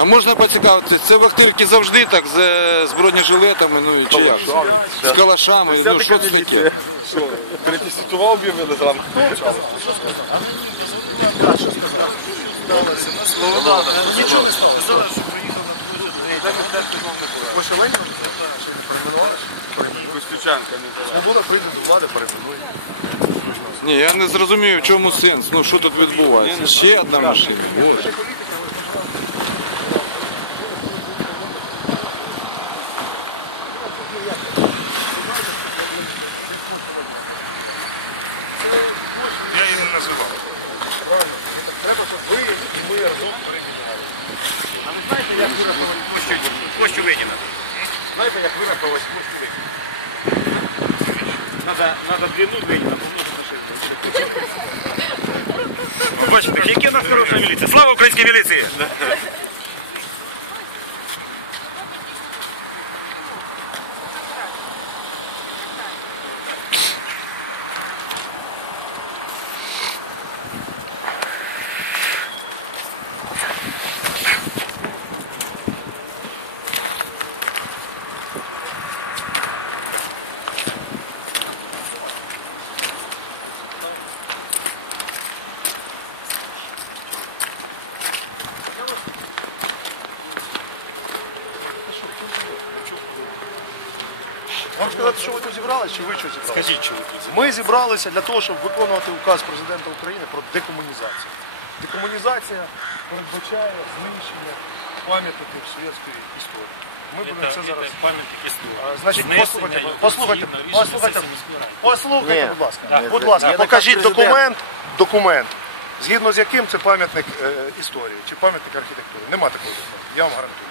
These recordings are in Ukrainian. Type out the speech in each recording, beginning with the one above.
А можна поцікавитися, це вахтирки завжди так з, з бронежилетами, ну і чи як? З калашами, ну що це таке? Перетестував об'явили зранку. Костючанка не Свобода прийде до влади, передумує. Ні, я не зрозумію, в чому сенс. Ну що тут відбувається? Ще одна машина. Я її не називав. Треба, щоб ви і ми разом прийняли. А ви знаєте, як вирахувати площу? Площу Леніна. Знаєте, як вирахувати площу Леніна? Надо, надо длину Леніна помножити на 6. Бачите, яка у нас хороша міліція. Слава українській міліції! Вам сказати, що ви тут зібралися, чи ви що зібралися? Скажіть, чи ви тут? Ми зібралися для того, щоб виконувати указ президента України про декомунізацію. Декомунізація передбачає знищення пам'ятників совєтської історії. Ми будемо це зараз. пам'ятник історії. А, Значить, Знесення послухайте, його послухайте, згідно рішення послухайте, сесії міської ради. послухайте, Ні. будь ласка. Ні. Будь ласка, Я покажіть документ, документ, згідно з яким це пам'ятник е, історії чи пам'ятник архітектури. Нема такого документу, я вам гарантую.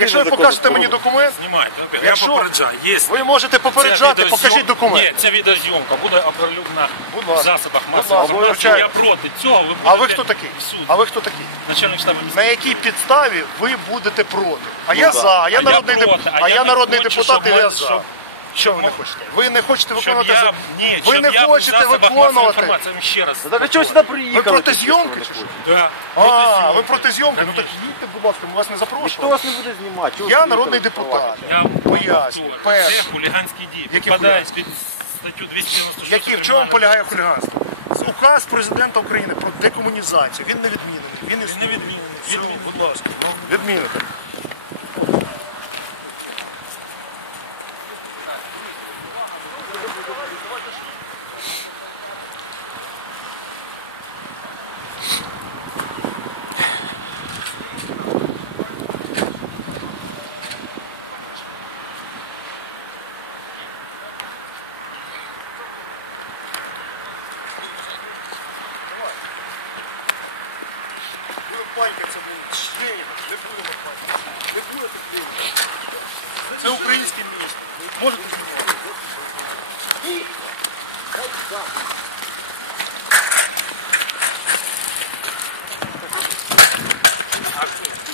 Якщо ви покажете мені документ, Знімайте, я Якщо- попереджаю. Є. ви можете попереджати, покажіть документ. Ні, це відеозйомка буде оприлюднена Будь в ласка. засобах Будь масової ласка, інформації. вручаю. Я проти цього. Ви А ви будете хто такий? в суді. А ви хто такий? Начальник штабу На якій підставі ви будете проти? А я за, а я А я народний проти, деп- а а я народний хочу, депутат, і я за. щоб- Що ви не хочете? Ви не хочете виконувати я, за- ні, Ви щоб не я хочете засобах масової виконувати. інформації, я вам ще раз. Так а чого сюди приїхали? Ви проти зйомки ви чи що? Да. А, ви проти зйомки? Ну так їдьте, будь ласка, ми вас не Ніхто запрошували. вас не буде знімати. Чого Я народний депутат. Я Поясню. повторюю, Перше. Це хуліганські дії. Які Підпадає хуліганські? під статтю 296 Які в чому Кримінального полягає хуліганство? Указ президента України про декомунізацію. Він не відмінений. Він Не існує. відмінений. Все, будь ласка. Відмінити. Будемо панькатися, Це українське місто. Можете знімати.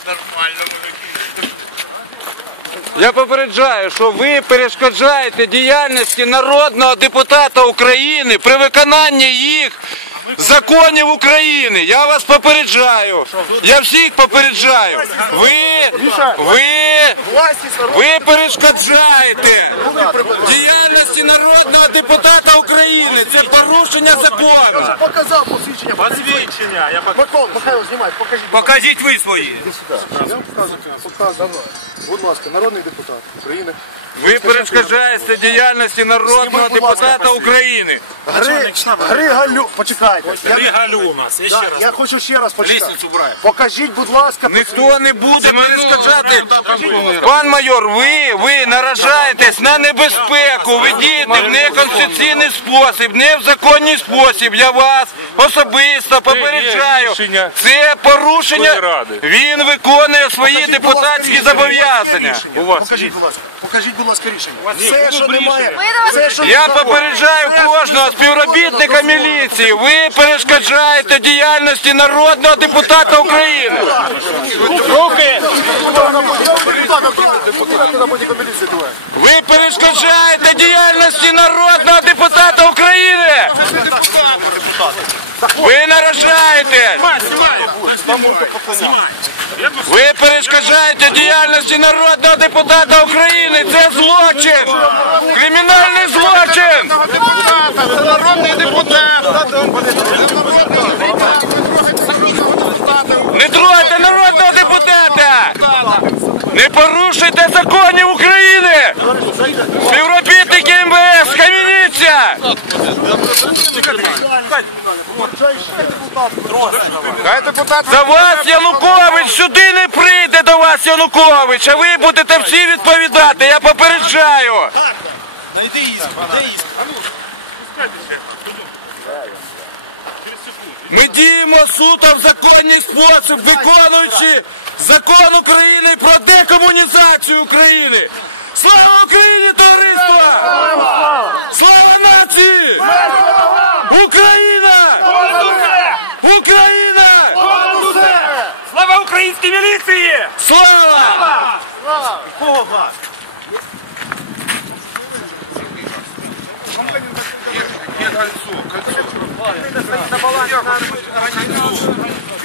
Нормально. Я попереджаю, що ви перешкоджаєте діяльності народного депутата України при виконанні їх законів України. Я вас попереджаю. Я всіх попереджаю. Ви, ви, ви перешкоджаєте діяльності народного депутата України. Це порушення закону. Показав посвідчення. Посвідчення. Я Микола, Михайло, знімай, покажіть. Покажіть ви свої. Я показую. Будь ласка, народний депутат України. Ви перешкоджаєте діяльності народного депутата України. Гри, Григалю, почекайте. Я, Ригалю у нас. Я Да, ще раз. я хочу ще раз. Лісницю брати. Покажіть, будь ласка, Ніхто не буде перешкоджати. Пан майор, ви, ви наражаєтесь на небезпеку. Ви дієте в неконституційний спосіб, не в законний спосіб. Я вас особисто попереджаю. Це порушення. Він виконує свої депутатські зобов'язання. У вас Покажіть, будь ласка. Покажіть, будь ласка, рішення. Все, що немає. Все, що Я попереджаю кожного співробітника міліції. Ви перешкоджаєте діяльності народного депутата України. Руки! Ви перешкоджаєте діяльності народного депутата України! Ви наражаєте! Ви перешкоджаєте діяльності народного депутата України! Це злочин! Кримінальний злочин! Народний депутат. Не тройте народного депутата! Не порушуйте законів України! Співробітники МВС, депутат За вас Янукович сюди не прийде до вас Янукович, а ви будете всі відповідати, я попереджаю. Ми діємо суто в законний спосіб, виконуючи закон України про декомунізацію України. Слава Україні, товариство! Слава нації! Україна! Україна! Слава українській міліції! Слава!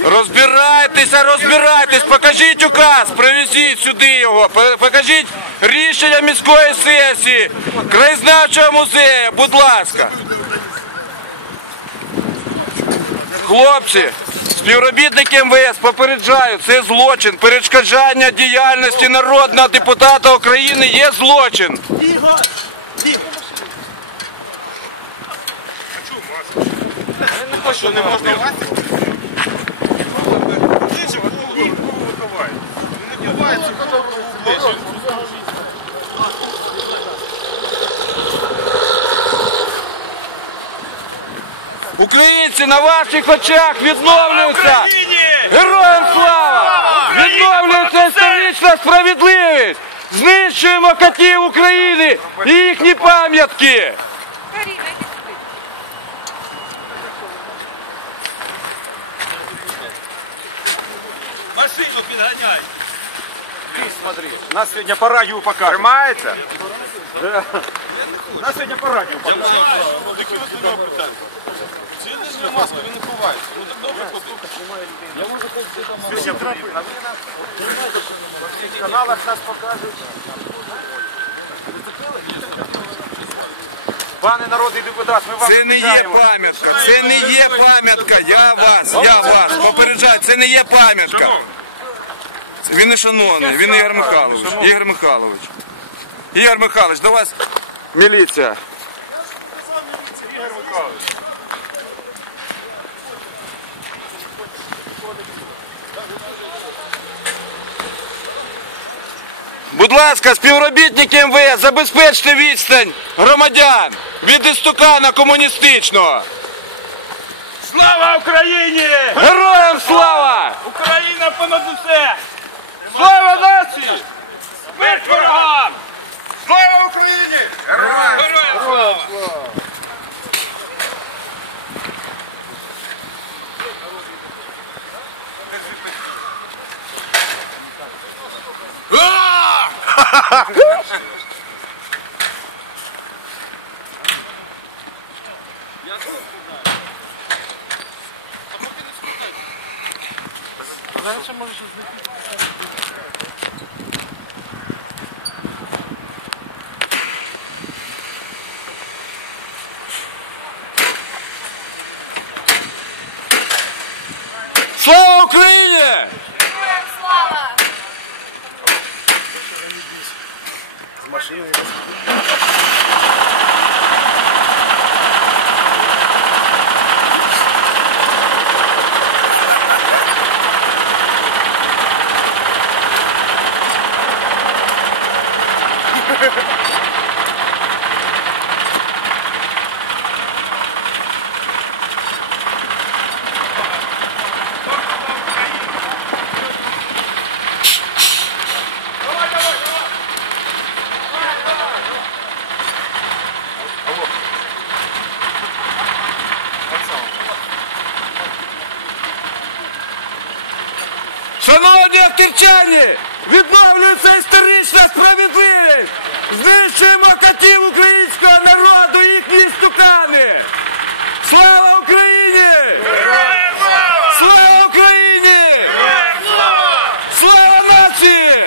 Розбирайтеся, розбирайтесь, покажіть указ, привезіть сюди його, покажіть рішення міської сесії, краєзнавчого музею, будь ласка. Хлопці, співробітники МВС попереджаю, це злочин. Перешкоджання діяльності народного депутата України є злочин. Українці на ваших очах відновлюються. Героям слава! Відновлюється історична справедливість! Знищуємо котів України і їхні пам'ятки! Машину підганяй! смотри, нас сьогодні по радіо покажуть. Тримається? Нас сьогодні по радіо покажуть. каналах нас покажуть. Пане народний депутат, ми вам Це не є пам'ятка, це не є пам'ятка. Я вас, я вас попереджаю, це не є пам'ятка. Він не шановний, він Ігор Михайлович. Ігор Михайлович. Ігор Михайлович, до вас міліція. Будь ласка, співробітники МВС, забезпечте відстань громадян від істукана комуністичного. Слава Україні! Героям слава! Україна понад усе! Слава нації! Смерть ворогам! Слава Україні! Героям слава! Слава Дальше можешь знать. Шановні Харківчані! Відновлюється історична справедливість! Знищуємо катів українського народу, їхні стукани! Слава Україні! Слава! Україні! Слава! Слава нації!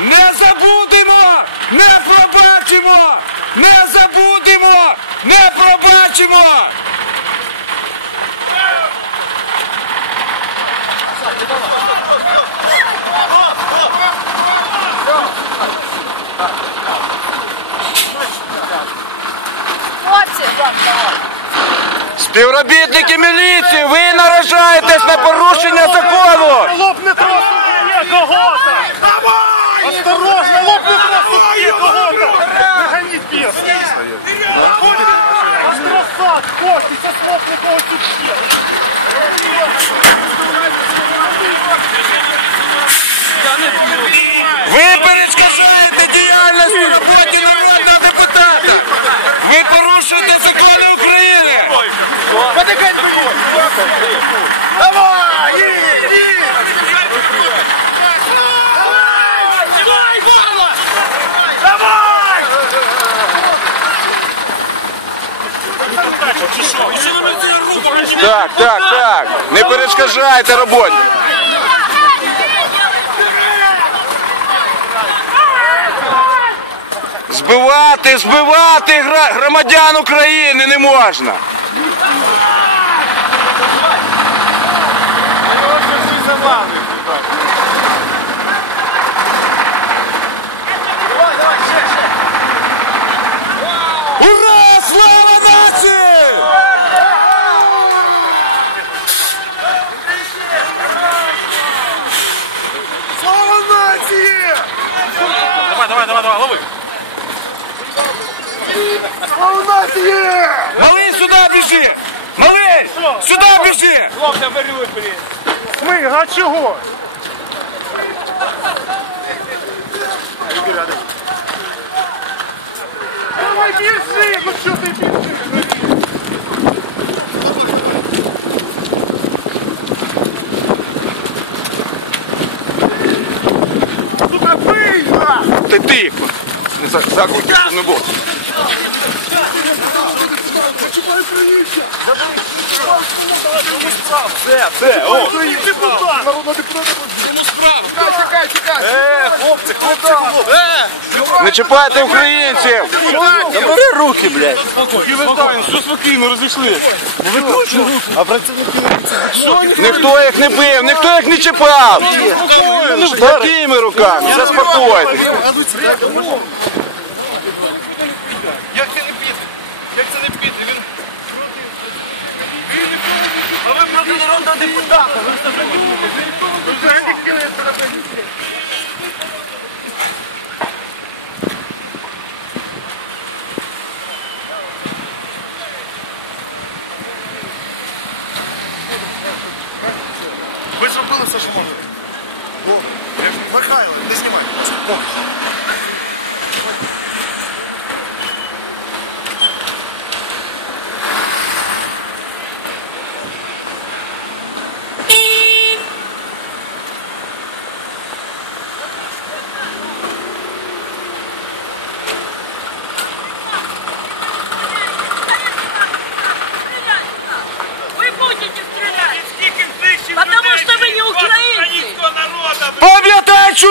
Не забудемо! Не пробачимо! Не забудемо! Не пробачимо! Співробітники міліції, ви наражаєтесь на порушення закону! Лопни просто є кого-то! Осторожно, лопни просто є кого-то! Не ганіть хочеться лопни когось тут є! Ви перешкоджаєте діяльність у роботі депутата! Ви порушуєте закони України! Давай! Їдь, їдь! Давай! Так, так, так. Не перешкоджайте роботі. Збивати, збивати громадян України не можна. Ура! Слава нації! Слава нації! Давай, давай, давай, давай, лови. Слава нації! Малий сюди біжи! Малий! Сюди біжи! Хлопця беруть, блін. Ми, а чого? Давай біжи! Ну що ти біжиш? Ти тихо! Не за- Заклики, щоб не було. Український депутат! Народного депутата! Чекай, чекай! Е, хлопці, хлопці, хлопці! Не чіпайте українців! Забери руки, блядь! Спокійно, все спокійно, розійшли. А працівники Ніхто їх не бив, ніхто їх не чіпав! З такими руками, заспокойтесь. Як це не піти? Як це не піти? Він Він А ви проти народного депутата. Ви зробили все, що могли. Михайло, не знімай. Вы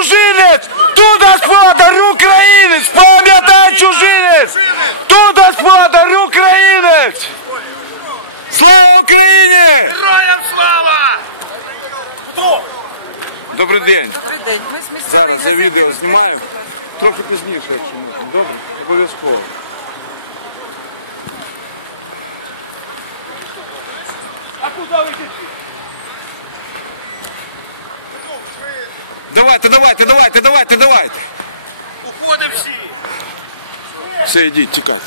чужинець! Тут господар українець! Пам'ятай чужинець! Тут господар українець! Слава Україні! Героям слава! Добрий день. Добрий день. Ми з місцевої Зараз я газети відео знімаю. Трохи пізніше, якщо можна. Добре? Обов'язково. А куди ви йдете? Давайте, давайте, давайте, давайте, давайте. Уходи всі. Все, йдіть, тікайте.